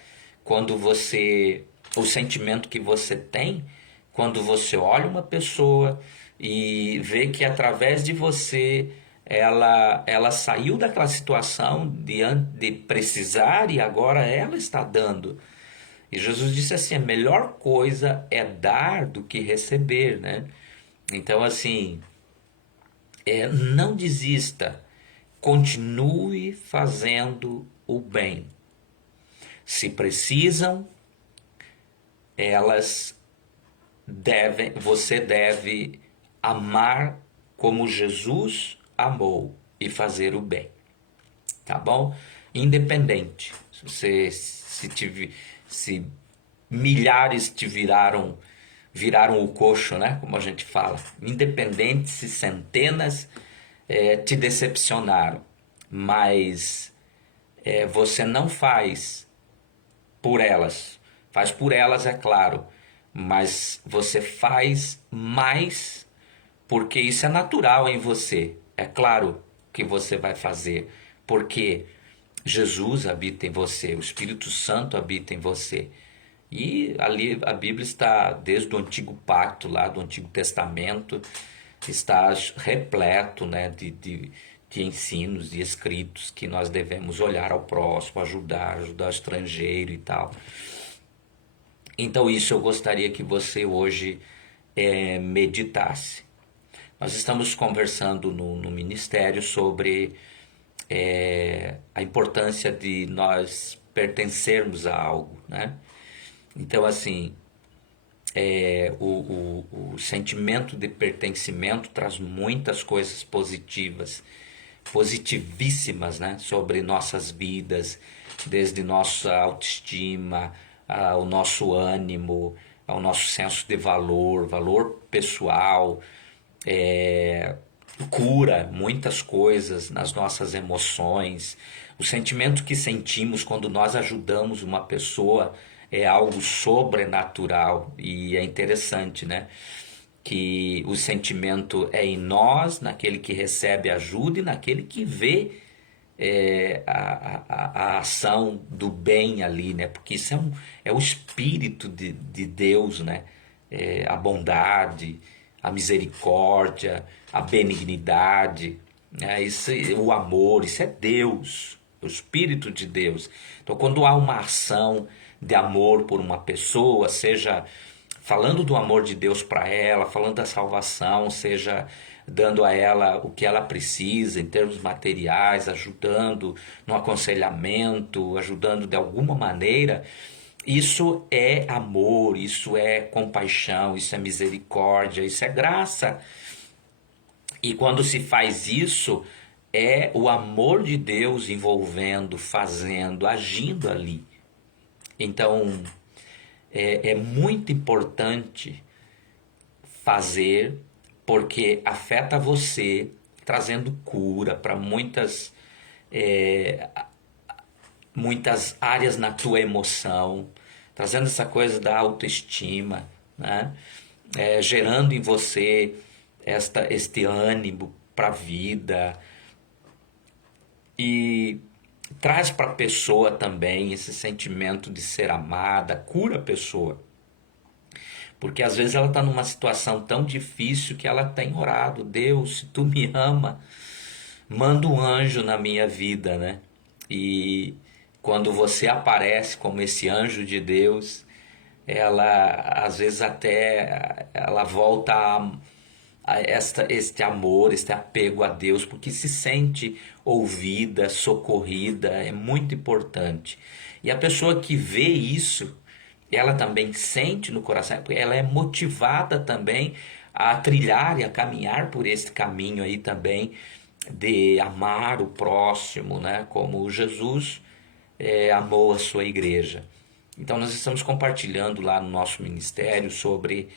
o sentimento que você tem quando você olha uma pessoa e ver que através de você ela saiu daquela situação de precisar e agora ela está dando. E Jesus disse assim: a melhor coisa é dar do que receber, né? Então, assim, não desista, continue fazendo o bem. Se precisam, elas você deve amar como Jesus amou e fazer o bem, tá bom? Independente, se milhares te viraram o coxo, né? Como a gente fala, independente se centenas te decepcionaram, mas você não faz por elas. Faz por elas, é claro, mas você faz mais porque isso é natural em você. É claro que você vai fazer, porque Jesus habita em você, o Espírito Santo habita em você. E ali a Bíblia está, desde o Antigo Pacto, lá do Antigo Testamento, está repleto, né, de ensinos, de escritos que nós devemos olhar ao próximo, ajudar o estrangeiro e tal. Então isso eu gostaria que você hoje meditasse. Nós estamos conversando no ministério sobre a importância de nós pertencermos a algo, né? Então, assim, o sentimento de pertencimento traz muitas coisas positivas, positivíssimas, né, sobre nossas vidas, desde nossa autoestima, ao nosso ânimo, ao nosso senso de valor pessoal, cura muitas coisas nas nossas emoções. O sentimento que sentimos quando nós ajudamos uma pessoa é algo sobrenatural e é interessante, né? Que o sentimento é em nós, naquele que recebe ajuda e naquele que vê a ação do bem ali, né? Porque isso é o espírito de Deus, né? A bondade, a misericórdia, a benignidade, né? Isso, o amor, isso é Deus, o espírito de Deus. Então, quando há uma ação de amor por uma pessoa, seja falando do amor de Deus para ela, falando da salvação, seja dando a ela o que ela precisa em termos materiais, ajudando no aconselhamento, ajudando de alguma maneira, isso é amor, isso é compaixão, isso é misericórdia, isso é graça. E quando se faz isso, é o amor de Deus envolvendo, fazendo, agindo ali. Então, é muito importante fazer, porque afeta você, trazendo cura para muitas áreas na tua emoção, trazendo essa coisa da autoestima, né? Gerando em você este ânimo para a vida, e traz para a pessoa também esse sentimento de ser amada, cura a pessoa. Porque às vezes ela está numa situação tão difícil que ela tem orado: Deus, se tu me ama, manda um anjo na minha vida, né? E quando você aparece como esse anjo de Deus, ela às vezes até ela volta este amor, este apego a Deus, porque se sente ouvida, socorrida, é muito importante. E a pessoa que vê isso, ela também sente no coração, ela é motivada também a trilhar e a caminhar por esse caminho aí também de amar o próximo, né? Como Jesus amou a sua igreja. Então nós estamos compartilhando lá no nosso ministério sobre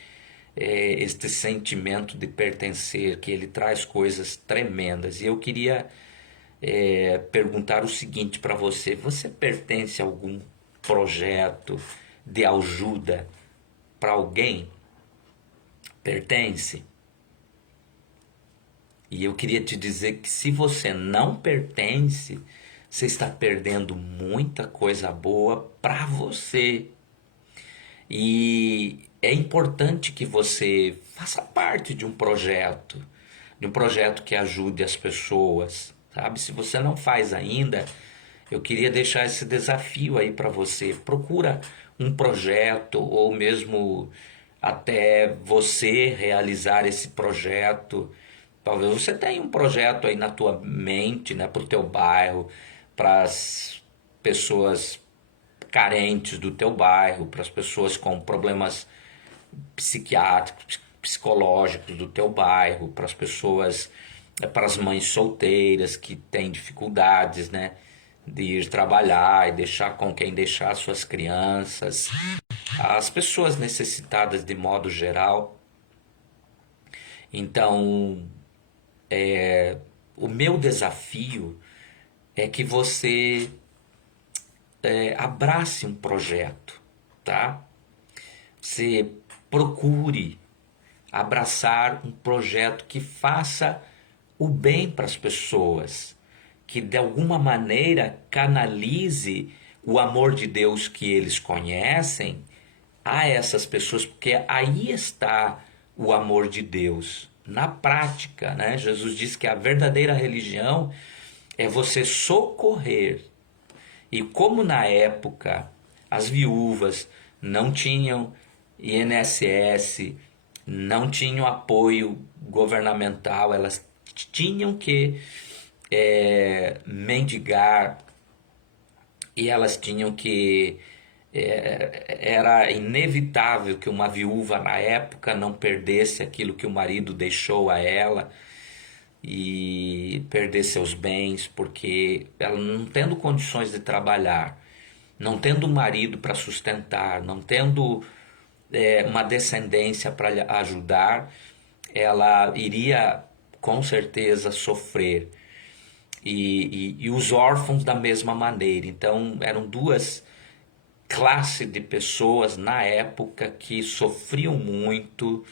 este sentimento de pertencer, que ele traz coisas tremendas. E eu queria perguntar o seguinte para você: você pertence a algum projeto de ajuda para alguém? Pertence? E eu queria te dizer que se você não pertence, você está perdendo muita coisa boa para você. E é importante que você faça parte de um projeto que ajude as pessoas, sabe? Se você não faz ainda, eu queria deixar esse desafio aí para você. Procura um projeto ou mesmo até você realizar esse projeto. Talvez você tenha um projeto aí na tua mente, né, para o teu bairro, para as pessoas carentes do teu bairro, para as pessoas com problemas psiquiátricos, psicológicos do teu bairro, para as pessoas, para as mães solteiras que têm dificuldades, né, de ir trabalhar e deixar com quem deixar suas crianças, as pessoas necessitadas de modo geral. Então, o meu desafio é que você abrace um projeto, tá? Você procure abraçar um projeto que faça o bem para as pessoas, que de alguma maneira canalize o amor de Deus que eles conhecem a essas pessoas, porque aí está o amor de Deus na prática, né? Jesus disse que a verdadeira religião é você socorrer. E como na época as viúvas não tinham INSS, não tinham apoio governamental, elas tinham que mendigar e elas tinham que. Era inevitável que uma viúva na época não perdesse aquilo que o marido deixou a ela e perder seus bens, porque ela não tendo condições de trabalhar, não tendo um marido para sustentar, não tendo uma descendência para ajudar, ela iria com certeza sofrer. E os órfãos da mesma maneira. Então eram duas classes de pessoas na época que sofriam muito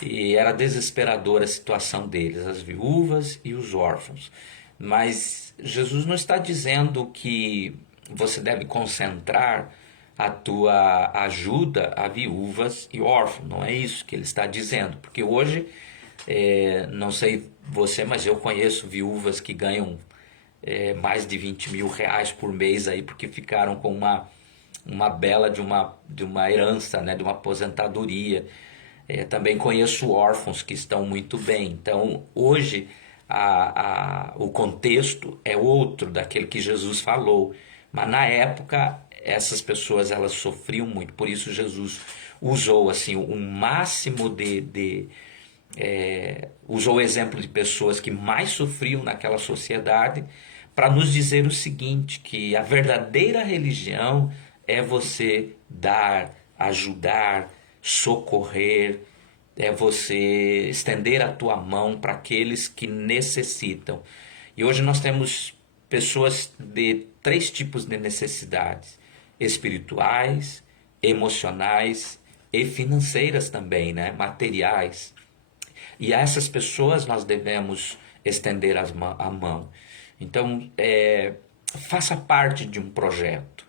e era desesperadora a situação deles, as viúvas e os órfãos. Mas Jesus não está dizendo que você deve concentrar a tua ajuda a viúvas e órfãos. Não é isso que ele está dizendo. Porque hoje, não sei você, mas eu conheço viúvas que ganham mais de 20 mil reais por mês aí, porque ficaram com uma bela de uma herança, né, de uma aposentadoria. Também conheço órfãos que estão muito bem. Então, hoje, o contexto é outro daquele que Jesus falou. Mas na época, essas pessoas elas sofriam muito. Por isso, Jesus usou assim o máximo usou o exemplo de pessoas que mais sofriam naquela sociedade para nos dizer o seguinte, que a verdadeira religião é você dar, ajudar, socorrer, é você estender a tua mão para aqueles que necessitam. E hoje nós temos pessoas de três tipos de necessidades: espirituais, emocionais e financeiras também, né? Materiais. E a essas pessoas nós devemos estender a mão. Então, faça parte de um projeto.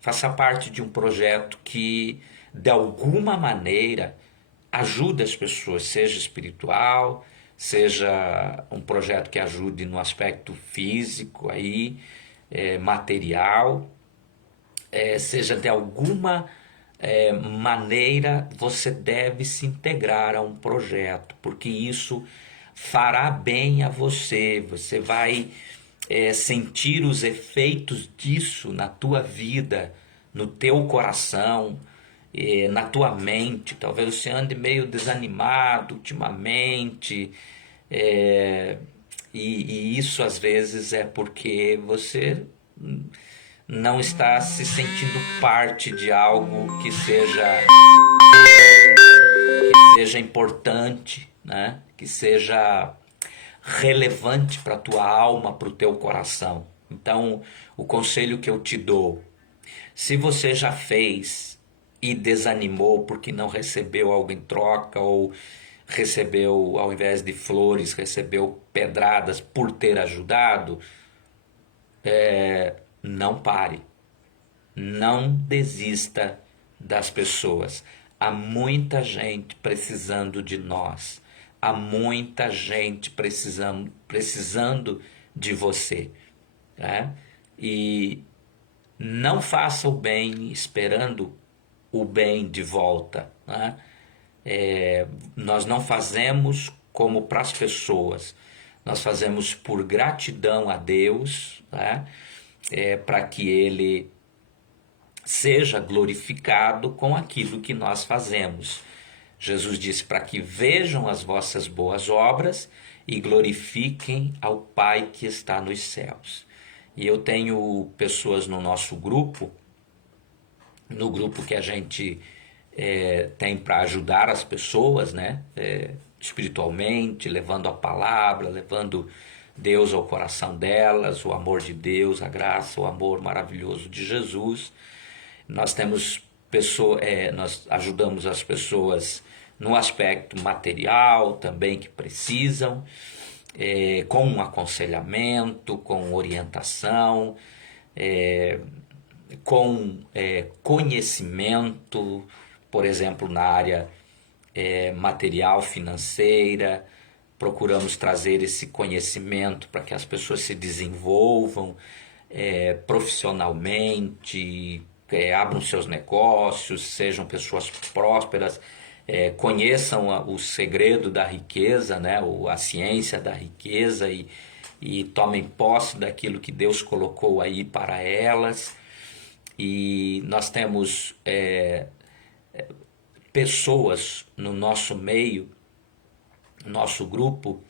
Faça parte de um projeto que, de alguma maneira, ajude as pessoas, seja espiritual, seja um projeto que ajude no aspecto físico, aí, material, seja de alguma maneira você deve se integrar a um projeto, porque isso fará bem a você, você vai sentir os efeitos disso na tua vida, no teu coração, na tua mente. Talvez você ande meio desanimado ultimamente, e isso às vezes é porque você não está se sentindo parte de algo que seja importante, né? Que seja relevante para a tua alma, para o teu coração. Então, o conselho que eu te dou, se você já fez e desanimou porque não recebeu algo em troca, ou recebeu, ao invés de flores, recebeu pedradas por ter ajudado, não pare. Não desista das pessoas. há muita gente precisando de nós. Há muita gente precisando de você, né? E não faça o bem esperando o bem de volta, né? Nós não fazemos como para as pessoas, nós fazemos por gratidão a Deus, né? Para que Ele seja glorificado com aquilo que nós fazemos. Jesus disse para que vejam as vossas boas obras e glorifiquem ao Pai que está nos céus. E eu tenho pessoas no nosso grupo, no grupo que a gente tem para ajudar as pessoas, né? Espiritualmente, levando a palavra, levando Deus ao coração delas, o amor de Deus, a graça, o amor maravilhoso de Jesus. Nós temos nós ajudamos as pessoas no aspecto material também que precisam, com um aconselhamento, com orientação, com conhecimento, por exemplo, na área material, financeira. Procuramos trazer esse conhecimento para que as pessoas se desenvolvam profissionalmente, abram seus negócios, sejam pessoas prósperas, conheçam o segredo da riqueza, né? A ciência da riqueza e tomem posse daquilo que Deus colocou aí para elas. E nós temos pessoas no nosso meio, nosso grupo,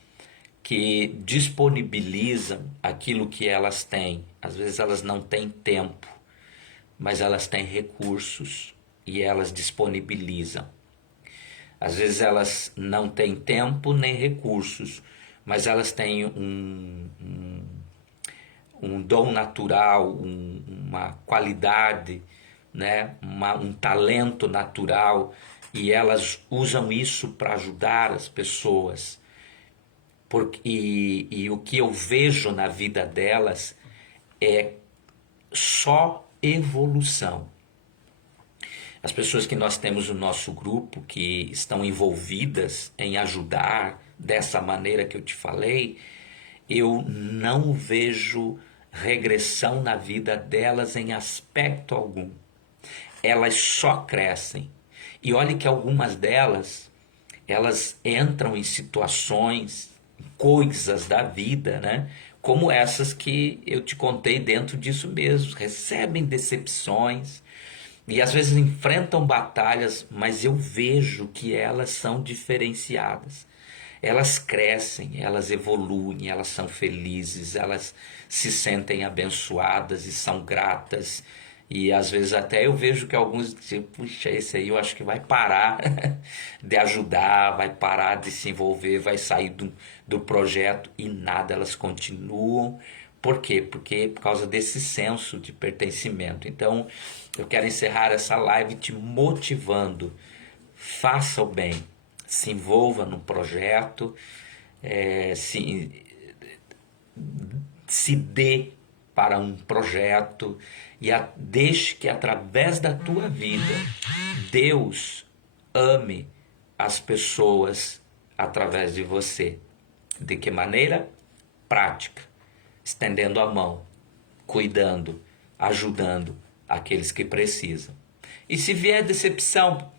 que disponibilizam aquilo que elas têm. Às vezes elas não têm tempo, mas elas têm recursos e elas disponibilizam. Às vezes elas não têm tempo nem recursos, mas elas têm um dom natural, uma qualidade, né? Um talento natural, e elas usam isso para ajudar as pessoas. E o que eu vejo na vida delas é só evolução. As pessoas que nós temos no nosso grupo, que estão envolvidas em ajudar dessa maneira que eu te falei, eu não vejo regressão na vida delas em aspecto algum. Elas só crescem. E olhe que algumas delas, elas entram em situações, coisas da vida, né? Como essas que eu te contei dentro disso mesmo. Recebem decepções e às vezes enfrentam batalhas, mas eu vejo que elas são diferenciadas. Elas crescem, elas evoluem, elas são felizes, elas se sentem abençoadas e são gratas. E às vezes até eu vejo que alguns dizem, puxa, esse aí eu acho que vai parar de ajudar, vai parar de se envolver, vai sair do projeto, e nada, elas continuam. Por quê? Porque por causa desse senso de pertencimento. Então, eu quero encerrar essa live te motivando. Faça o bem, se envolva num projeto, se dê para um projeto e deixe que através da tua vida Deus ame as pessoas através de você. De que maneira? Prática, estendendo a mão, cuidando, ajudando aqueles que precisam. E se vier decepção,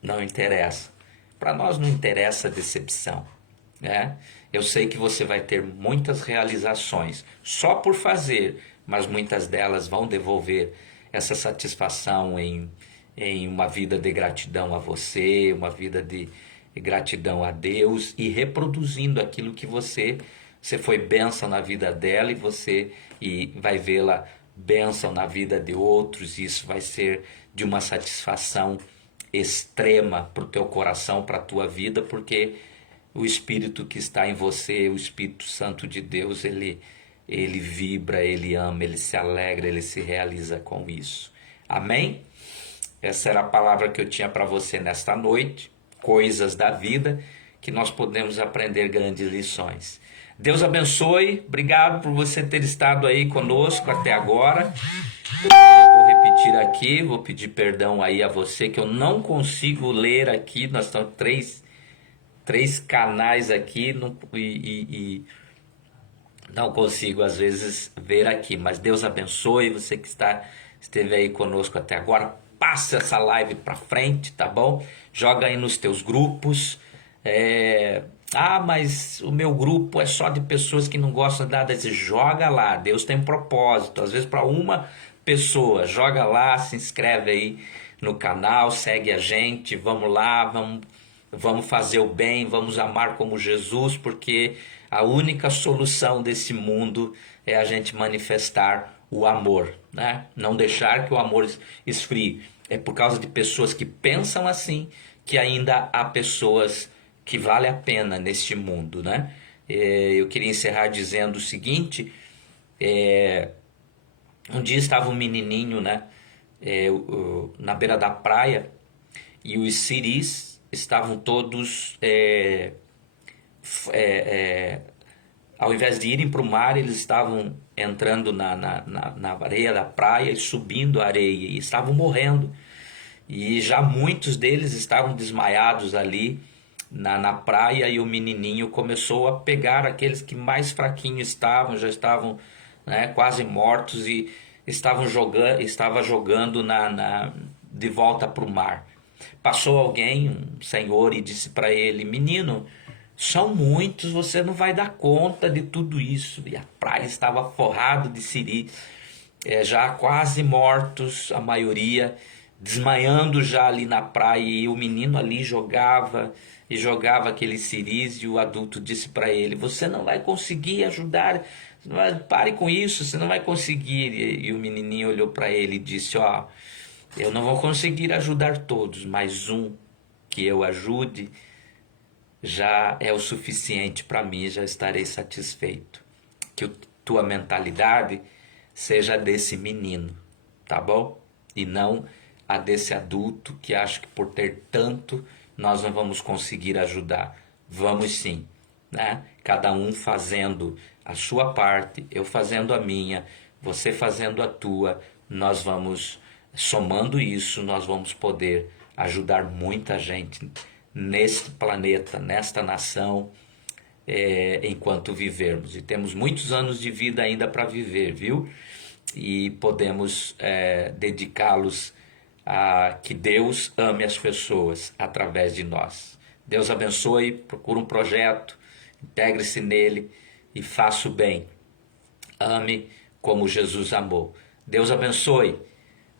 não interessa. Para nós não interessa a decepção, né? Eu sei que você vai ter muitas realizações só por fazer, mas muitas delas vão devolver essa satisfação em uma vida de gratidão a você, uma vida de gratidão a Deus, e reproduzindo aquilo que você foi bênção na vida dela, e vai vê-la bênção na vida de outros, e isso vai ser de uma satisfação extrema para o teu coração, para a tua vida, porque o Espírito que está em você, o Espírito Santo de Deus, ele vibra, ele ama, ele se alegra, ele se realiza com isso. Amém? Essa era a palavra que eu tinha para você nesta noite. Coisas da vida que nós podemos aprender grandes lições. Deus abençoe. Obrigado por você ter estado aí conosco até agora. Eu vou repetir permitir aqui, vou pedir perdão aí a você que eu não consigo ler aqui. Nós estamos três canais aqui e não consigo às vezes ver aqui. Mas Deus abençoe você que esteve aí conosco até agora. Passa essa live para frente, tá bom? Joga aí nos teus grupos. Mas o meu grupo é só de pessoas que não gostam de nada. Joga lá, Deus tem um propósito. Às vezes para uma pessoa, joga lá, se inscreve aí no canal, segue a gente, vamos lá, vamos fazer o bem, vamos amar como Jesus, porque a única solução desse mundo é a gente manifestar o amor, né? Não deixar que o amor esfrie. É por causa de pessoas que pensam assim que ainda há pessoas que vale a pena neste mundo, né? Eu queria encerrar dizendo o seguinte: um dia estava um menininho, né, na beira da praia, e os siris estavam todos, ao invés de irem para o mar, eles estavam entrando na areia da praia e subindo a areia, e estavam morrendo. E já muitos deles estavam desmaiados ali na praia, e o menininho começou a pegar aqueles que mais fraquinhos estavam, já estavam, né, quase mortos, e estava jogando de volta para o mar. Passou alguém, um senhor, e disse para ele: menino, são muitos, você não vai dar conta de tudo isso. E a praia estava forrada de siri, já quase mortos, a maioria desmaiando já ali na praia, e o menino ali jogava e jogava aqueles siris, e o adulto disse para ele: você não vai conseguir ajudar, pare com isso, você não vai conseguir. E o menininho olhou para ele e disse: eu não vou conseguir ajudar todos, mas um que eu ajude já é o suficiente para mim, já estarei satisfeito. Que tua mentalidade seja desse menino, tá bom? E não a desse adulto que acha que por ter tanto nós não vamos conseguir ajudar. Vamos sim, né? Cada um fazendo a sua parte, eu fazendo a minha, você fazendo a tua, nós vamos, somando isso, nós vamos poder ajudar muita gente neste planeta, nesta nação, enquanto vivermos. E temos muitos anos de vida ainda para viver, viu? E podemos dedicá-los a que Deus ame as pessoas através de nós. Deus abençoe, procure um projeto, integre-se nele e faça o bem. Ame como Jesus amou. Deus abençoe.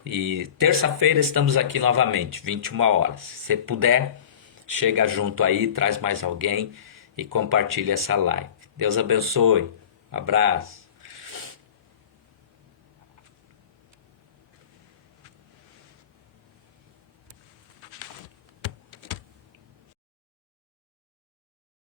E terça-feira estamos aqui novamente, 21 horas. Se você puder, chega junto aí, traz mais alguém e compartilha essa live. Deus abençoe. Um abraço.